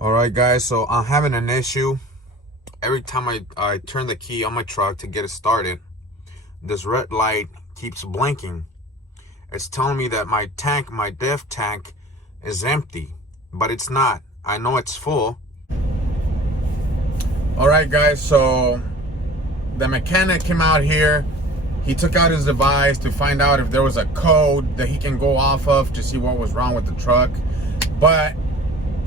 All right, guys, so I'm having an issue. Every time I turn the key on my truck to get it started, this red light keeps blinking. It's telling me that my tank, my DEF tank, is empty, but it's not. I know it's full. All right, guys, so the mechanic came out here. He took out his device to find out if there was a code that he can go off of to see what was wrong with the truck. But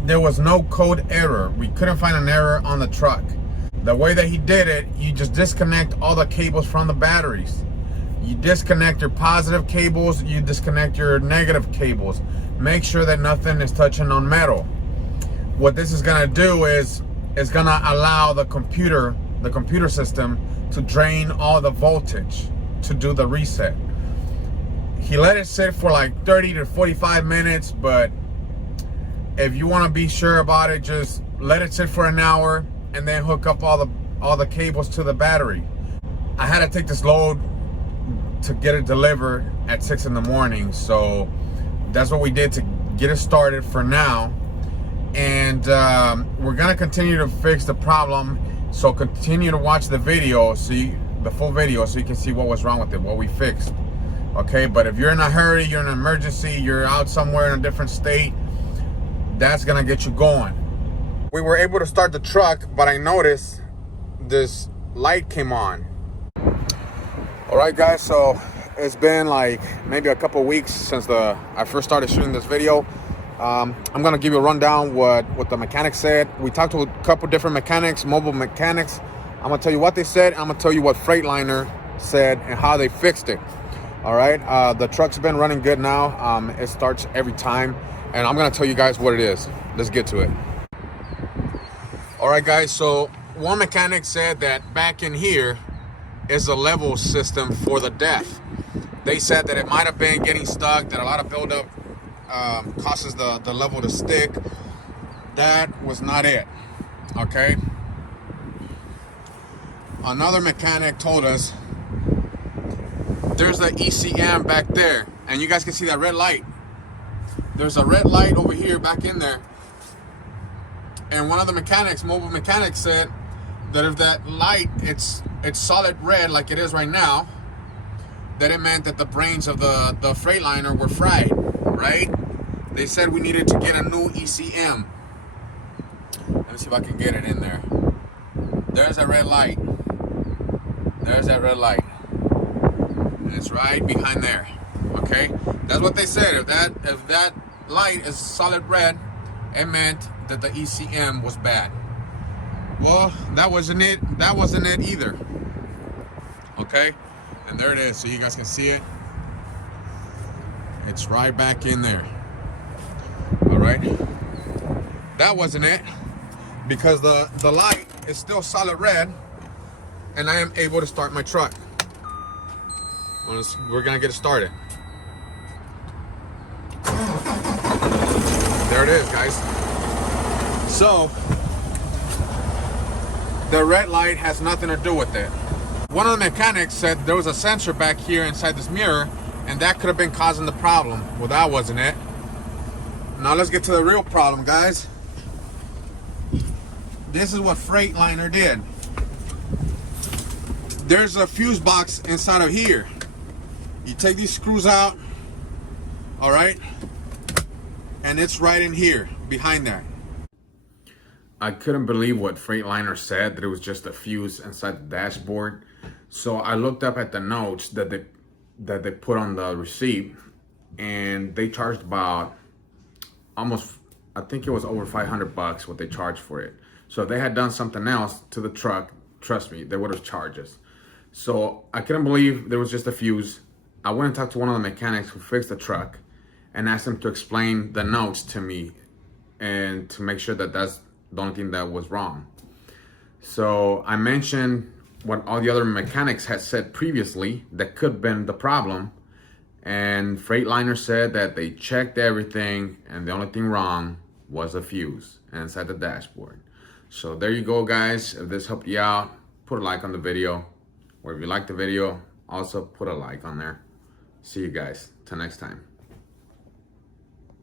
there was no code error. We couldn't find an error on the truck. The way that he did it, you just disconnect all the cables from the batteries. You disconnect your positive cables, you disconnect your negative cables. Make sure that nothing is touching on metal. What this is gonna do is it's gonna allow the computer system to drain all the voltage to do the reset. He let it sit for like 30 to 45 minutes, but if you want to be sure about it, just let it sit for an hour and then hook up all the cables to the battery. I had to take this load to get it delivered at 6 in the morning, so that's what we did to get it started for now. And we're gonna continue to fix the problem, so continue to watch the video, the full video, so you can see what was wrong with it, what we fixed. Okay, but if you're in a hurry, you're in an emergency, you're out somewhere in a different state, that's gonna get you going. We were able to start the truck, but I noticed this light came on. All right, guys, so it's been like maybe a couple weeks since I first started shooting this video. I'm gonna give you a rundown what the mechanic said. We talked to a couple different mechanics, mobile mechanics. I'm gonna tell you what they said. I'm gonna tell you what Freightliner said and how they fixed it. All right, the truck's been running good now. It starts every time, and I'm gonna tell you guys what it is. Let's get to it. All right, guys, so one mechanic said that back in here is a level system for the DEF. They said that it might have been getting stuck, that a lot of buildup causes the level to stick. That was not it, okay? Another mechanic told us there's an ECM back there, and you guys can see that red light. There's a red light over here back in there. And one of the mechanics, mobile mechanics, said that if that light, it's solid red like it is right now, that it meant that the brains of the Freightliner were fried, right? They said we needed to get a new ECM. Let me see if I can get it in there. There's a red light. There's that red light. And it's right behind there, okay? That's what they said. If that light is solid red, it meant that the ECM was bad. Well, that wasn't it. That wasn't it either. Okay, and there it is, so you guys can see it. It's right back in there. All right, that wasn't it, because the light is still solid red, and I am able to start my truck. We're gonna get it started. There it is, guys. So the red light has nothing to do with it. One of the mechanics said there was a sensor back here inside this mirror, and that could have been causing the problem. Well, that wasn't it. Now let's get to the real problem, guys. This is what Freightliner did. There's a fuse box inside of here. You take these screws out, all right? And it's right in here, behind that. I couldn't believe what Freightliner said, that it was just a fuse inside the dashboard. So I looked up at the notes that they put on the receipt, and they charged about almost, I think it was over 500 bucks what they charged for it. So if they had done something else to the truck, trust me, they would have charged us. So I couldn't believe there was just a fuse. I went and talked to one of the mechanics who fixed the truck and asked him to explain the notes to me and to make sure that that's the only thing that was wrong. So I mentioned what all the other mechanics had said previously that could have been the problem, and Freightliner said that they checked everything and the only thing wrong was a fuse inside the dashboard. So there you go, guys. If this helped you out, put a like on the video, or if you like the video, also put a like on there. See you guys till next time.